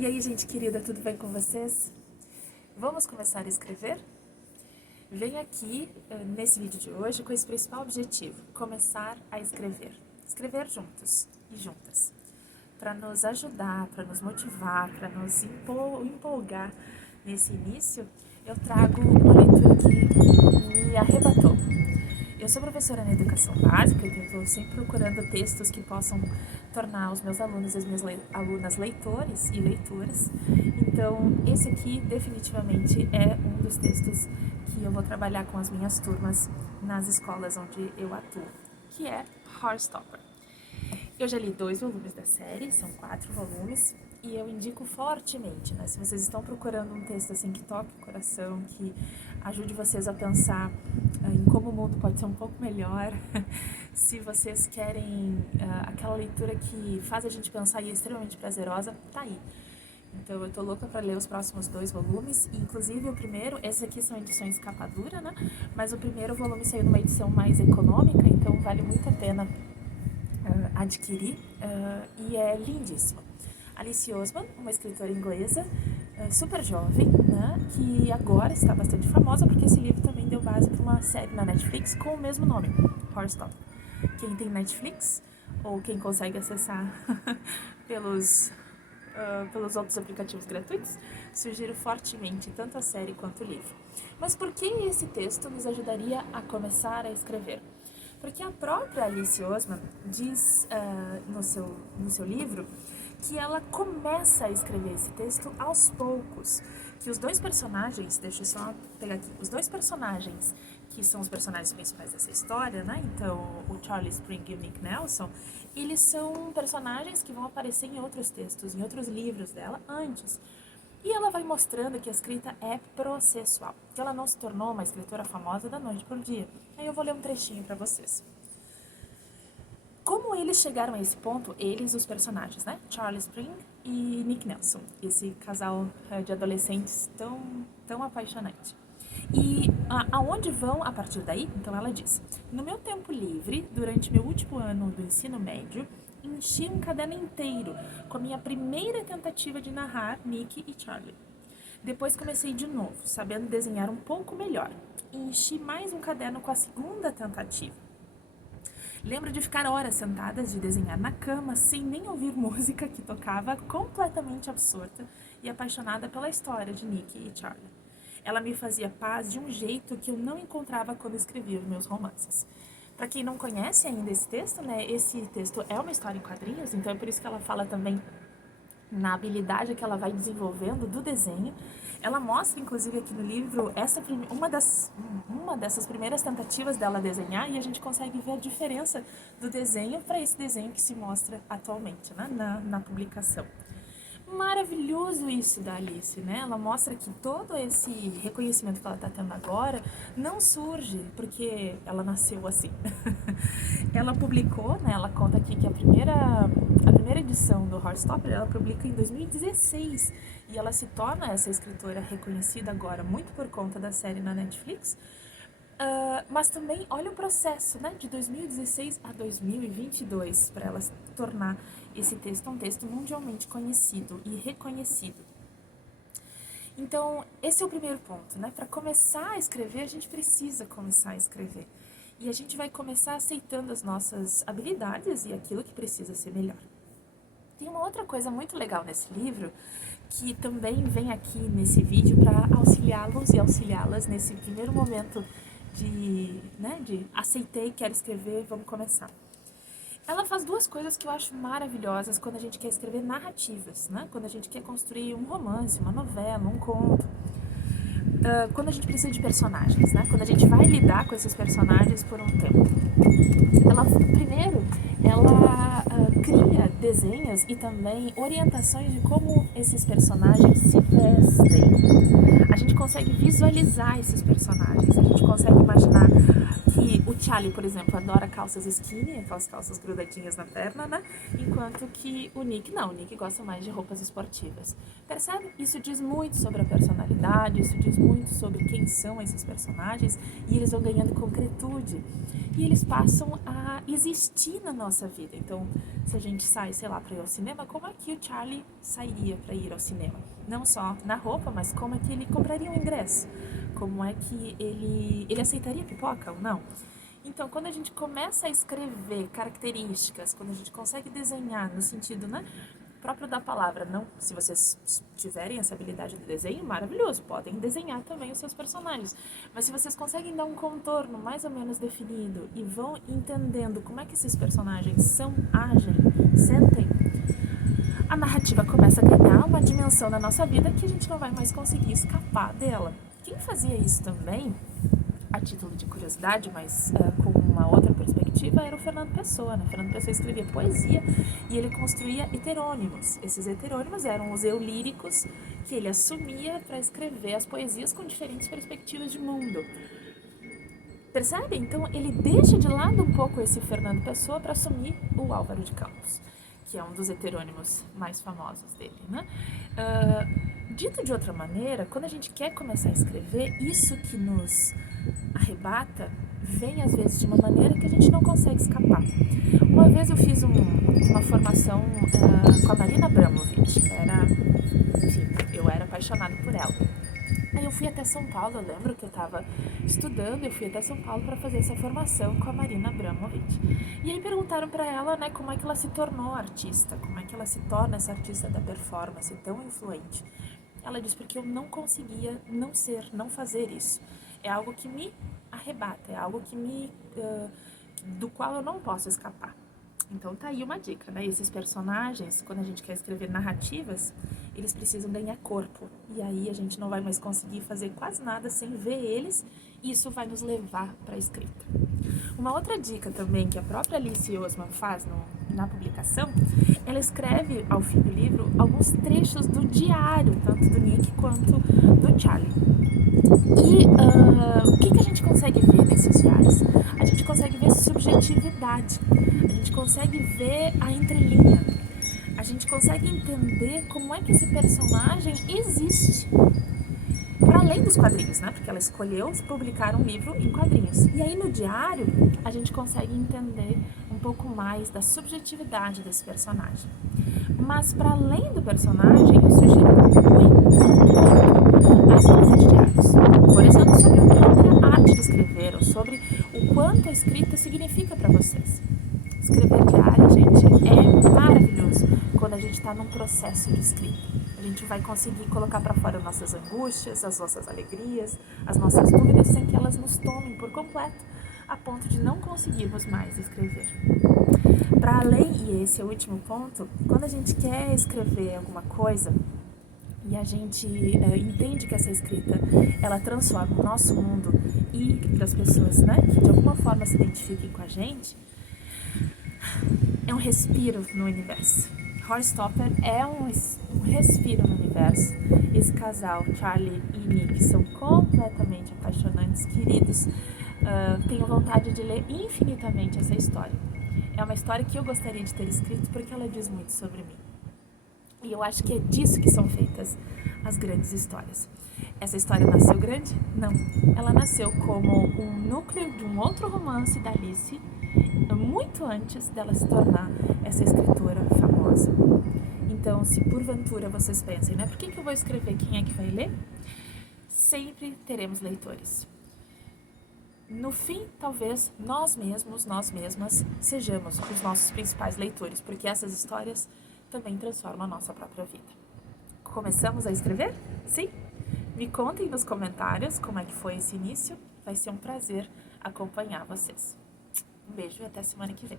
E aí, gente querida, tudo bem com vocês? Vamos começar a escrever? Venho aqui nesse vídeo de hoje com esse principal objetivo: começar a escrever. Escrever juntos e juntas. Para nos ajudar, para nos motivar, para nos empolgar nesse início, eu trago uma leitura que me arrebatou. Eu sou professora na educação básica e estou sempre procurando textos que possam tornar os meus alunos e as minhas alunas leitores e leitoras. Então, esse aqui definitivamente é um dos textos que eu vou trabalhar com as minhas turmas nas escolas onde eu atuo, que é Heartstopper. Eu já li 2 volumes da série, são 4 volumes, e eu indico fortemente, né? Se vocês estão procurando um texto assim que toque o coração, que ajude vocês a pensar em como o mundo pode ser um pouco melhor, se vocês querem aquela leitura que faz a gente pensar e é extremamente prazerosa, tá aí. Então eu tô louca para ler os próximos 2 volumes, inclusive o primeiro, esses aqui são edições capa dura, né? Mas o primeiro volume saiu numa edição mais econômica, então vale muito a pena adquirir e é lindíssimo. Alice Oseman, uma escritora inglesa, super jovem, né, que agora está bastante famosa porque esse livro também deu base para uma série na Netflix com o mesmo nome, Heartstopper. Quem tem Netflix ou quem consegue acessar pelos outros aplicativos gratuitos, sugiro fortemente tanto a série quanto o livro. Mas por que esse texto nos ajudaria a começar a escrever? Porque a própria Alice Oseman diz no seu livro que ela começa a escrever esse texto aos poucos, que os 2 personagens, deixa eu só pegar aqui, os 2 personagens que são os personagens principais dessa história, né, então o Charlie Spring e o Nick Nelson, eles são personagens que vão aparecer em outros textos, em outros livros dela antes. E ela vai mostrando que a escrita é processual, que ela não se tornou uma escritora famosa da noite para o dia. Aí eu vou ler um trechinho para vocês. Como eles chegaram a esse ponto, eles, os personagens, né? Charlie Spring e Nick Nelson, esse casal de adolescentes tão apaixonante. E aonde vão a partir daí? Então ela diz: no meu tempo livre, durante meu último ano do ensino médio, enchi um caderno inteiro com a minha primeira tentativa de narrar Nick e Charlie. Depois comecei de novo, sabendo desenhar um pouco melhor, e enchi mais um caderno com a segunda tentativa. Lembro de ficar horas sentadas de desenhar na cama, sem nem ouvir música que tocava, completamente absorta e apaixonada pela história de Nick e Charlie. Ela me fazia paz de um jeito que eu não encontrava quando escrevia os meus romances. Para quem não conhece ainda esse texto, né, esse texto é uma história em quadrinhos, então é por isso que ela fala também na habilidade que ela vai desenvolvendo do desenho. Ela mostra, inclusive, aqui no livro, uma dessas primeiras tentativas dela desenhar, e a gente consegue ver a diferença do desenho para esse desenho que se mostra atualmente, né, na publicação. Maravilhoso isso da Alice, né? Ela mostra que todo esse reconhecimento que ela está tendo agora não surge porque ela nasceu assim. Ela publicou, né? Ela conta aqui que a primeira edição do Heartstopper ela publica em 2016 e ela se torna essa escritora reconhecida agora muito por conta da série na Netflix. Mas também olha o processo, né, de 2016 a 2022 para ela se tornar esse texto um texto mundialmente conhecido e reconhecido. Então, esse é o primeiro ponto, né? Para começar a escrever, a gente precisa começar a escrever. E a gente vai começar aceitando as nossas habilidades e aquilo que precisa ser melhor. Tem uma outra coisa muito legal nesse livro, que também vem aqui nesse vídeo para auxiliá-los e auxiliá-las nesse primeiro momento de aceitei, quero escrever, vamos começar. Ela faz 2 coisas que eu acho maravilhosas quando a gente quer escrever narrativas, né? Quando a gente quer construir um romance, uma novela, um conto. Quando a gente precisa de personagens, né? Quando a gente vai lidar com esses personagens por um tempo. Primeiro, ela cria desenhos e também orientações de como esses personagens se vestem. A gente consegue visualizar esses personagens, a gente consegue imaginar que o Charlie, por exemplo, adora calças skinny, aquelas calças grudadinhas na perna, né? Enquanto que o Nick não, o Nick gosta mais de roupas esportivas. Percebe? Isso diz muito sobre a personalidade, isso diz muito sobre quem são esses personagens e eles vão ganhando concretude. E eles passam a existir na nossa vida. Então, se a gente sai, sei lá, para ir ao cinema, como é que o Charlie sairia para ir ao cinema? Não só na roupa, mas como é que ele compraria um ingresso? Como é que ele aceitaria pipoca ou não? Então, quando a gente começa a escrever características, quando a gente consegue desenhar no sentido, né, próprio da palavra, não, se vocês tiverem essa habilidade de desenho, maravilhoso, podem desenhar também os seus personagens. Mas se vocês conseguem dar um contorno mais ou menos definido e vão entendendo como é que esses personagens são, agem, sentem, a narrativa começa a ganhar uma dimensão na nossa vida que a gente não vai mais conseguir escapar dela. Quem fazia isso também, a título de curiosidade, mas com uma outra perspectiva, era o Fernando Pessoa. Né? Fernando Pessoa escrevia poesia e ele construía heterônimos. Esses heterônimos eram os eu líricos que ele assumia para escrever as poesias com diferentes perspectivas de mundo. Percebe? Então ele deixa de lado um pouco esse Fernando Pessoa para assumir o Álvaro de Campos, que é um dos heterônimos mais famosos dele, né? Dito de outra maneira, quando a gente quer começar a escrever, isso que nos arrebata vem às vezes de uma maneira que a gente não consegue escapar. Uma vez eu fiz uma formação com a Marina Abramovic, eu era apaixonada por ela. Aí eu fui até São Paulo, eu lembro que eu estava estudando, eu fui até São Paulo para fazer essa formação com a Marina Abramovic. E aí perguntaram para ela, né, como é que ela se tornou artista, como é que ela se torna essa artista da performance tão influente. Ela disse, porque eu não conseguia não fazer isso. É algo que me arrebata, é algo do qual eu não posso escapar. Então tá aí uma dica, né? Esses personagens, quando a gente quer escrever narrativas, eles precisam ganhar corpo. E aí a gente não vai mais conseguir fazer quase nada sem ver eles, e isso vai nos levar para a escrita. Uma outra dica também que a própria Alice Oseman faz na publicação, ela escreve ao fim do livro alguns trechos do diário, tanto do Nick quanto do Charlie. E o que a gente consegue ver nesses diários? A gente consegue ver subjetividade, a gente consegue ver a entrelinha, a gente consegue entender como é que esse personagem existe. Para além dos quadrinhos, né? Porque ela escolheu publicar um livro em quadrinhos. E aí no diário a gente consegue entender um pouco mais da subjetividade desse personagem. Mas para além do personagem, eu sugiro muito a escrita de diários. Por exemplo, sobre a própria arte de escrever, ou sobre o quanto a escrita significa para vocês. Escrever diário, gente, é maravilhoso quando a gente está num processo de escrita. A gente vai conseguir colocar para fora nossas angústias, as nossas alegrias, as nossas dúvidas, sem que elas nos tomem por completo, a ponto de não conseguirmos mais escrever. Para além, e esse é o último ponto, quando a gente quer escrever alguma coisa e a gente entende que essa escrita ela transforma o nosso mundo e das pessoas, né, que de alguma forma se identifiquem com a gente, é um respiro no universo. Horse Stopper é um respiro no universo. Esse casal, Charlie e Nick, são completamente apaixonantes, queridos. Tenho vontade de ler infinitamente essa história. É uma história que eu gostaria de ter escrito porque ela diz muito sobre mim. E eu acho que é disso que são feitas as grandes histórias. Essa história nasceu grande? Não. Ela nasceu como um núcleo de um outro romance da Alice, muito antes dela se tornar essa escritora famosa. Então, se porventura vocês pensem, né? Por que eu vou escrever? Quem é que vai ler? Sempre teremos leitores. No fim, talvez nós mesmos, nós mesmas, sejamos os nossos principais leitores, porque essas histórias também transformam a nossa própria vida. Começamos a escrever? Sim? Me contem nos comentários como é que foi esse início. Vai ser um prazer acompanhar vocês. Um beijo e até semana que vem.